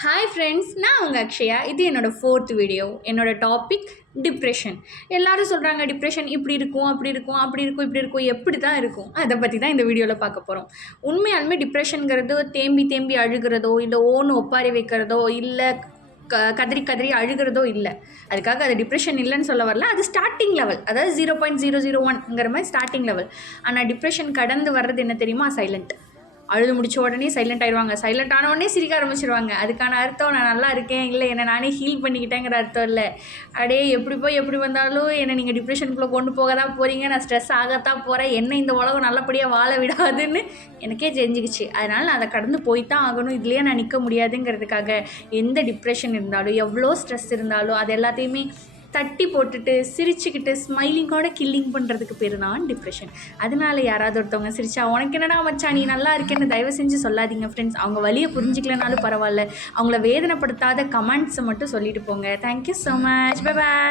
Hi friends, நான் உங்கள் அக்ஷயா. இது என்னோடய 4th வீடியோ. என்னோடய டாபிக் டிப்ரெஷன். எல்லாரும் சொல்கிறாங்க டிப்ரெஷன் இப்படி இருக்கும், அப்படி இருக்கும், அப்படி இருக்கும், இப்படி இருக்கும், எப்படி தான் இருக்கும். அதை பற்றி தான் இந்த வீடியோவில் பார்க்க போகிறோம். உண்மையாலுமே டிப்ரெஷனுங்கிறது தேம்பி தேம்பி அழுகிறதோ, இல்லை ஓன்னு ஒப்பாரி வைக்கிறதோ, இல்லை கதறி கதறி அழுகிறதோ இல்லை. அதுக்காக அது டிப்ரெஷன் இல்லைன்னு சொல்ல வரல. அது ஸ்டார்டிங் லெவல், அதாவது 0.001ங்கிற மாதிரி ஸ்டார்டிங் லெவல். ஆனால் டிப்ரெஷன் கடந்து வர்றது என்ன தெரியுமா? சைலண்ட். அழுது முடிச்ச உடனே சைலண்ட் ஆயிடுவாங்க. சைலண்ட் ஆன உடனே சிரிக்க ஆரம்பிச்சிருவாங்க. அதுக்கான அர்த்தம் நான் நல்லா இருக்கேன், இல்லை என்னை நானே ஹீல் பண்ணிக்கிட்டேங்கிற அர்த்தம் இல்லை. அப்படியே எப்படி போய் எப்படி வந்தாலும் என்னை நீங்கள் டிப்ரெஷனுக்குள்ளே கொண்டு போக தான் போகிறீங்க, நான் ஸ்ட்ரெஸ் ஆகத்தான் போகிறேன், என்ன இந்த உலகம் நல்லபடியாக வாழ விடாதுன்னு எனக்கே தெரிஞ்சுக்கிச்சு. அதனால் நான் அதை கடந்து போய் தான் ஆகணும், இதுலேயே நான் நிற்க முடியாதுங்கிறதுக்காக எந்த டிப்ரெஷன் இருந்தாலும், எவ்வளோ ஸ்ட்ரெஸ் இருந்தாலும் அது எல்லாத்தையுமே தட்டி போட்டுட்டு சிரிச்சுக்கிட்டு ஸ்மைலிங்கோட கில்லிங் பண்ணுறதுக்கு பேர் தான் டிப்ரெஷன். அதனால யாராவது ஒருத்தவங்க சிரிச்சா உனக்கு என்னடா மச்சா நீ நல்லா இருக்கேன்னு தயவு செஞ்சு சொல்லாதீங்க ஃப்ரெண்ட்ஸ். அவங்க வழியை புரிஞ்சிக்கலனாலும் பரவாயில்ல, அவங்கள வேதனைப்படுத்தாத கமெண்ட்ஸை மட்டும் சொல்லிட்டு போங்க. Thank you so much. Bye bye.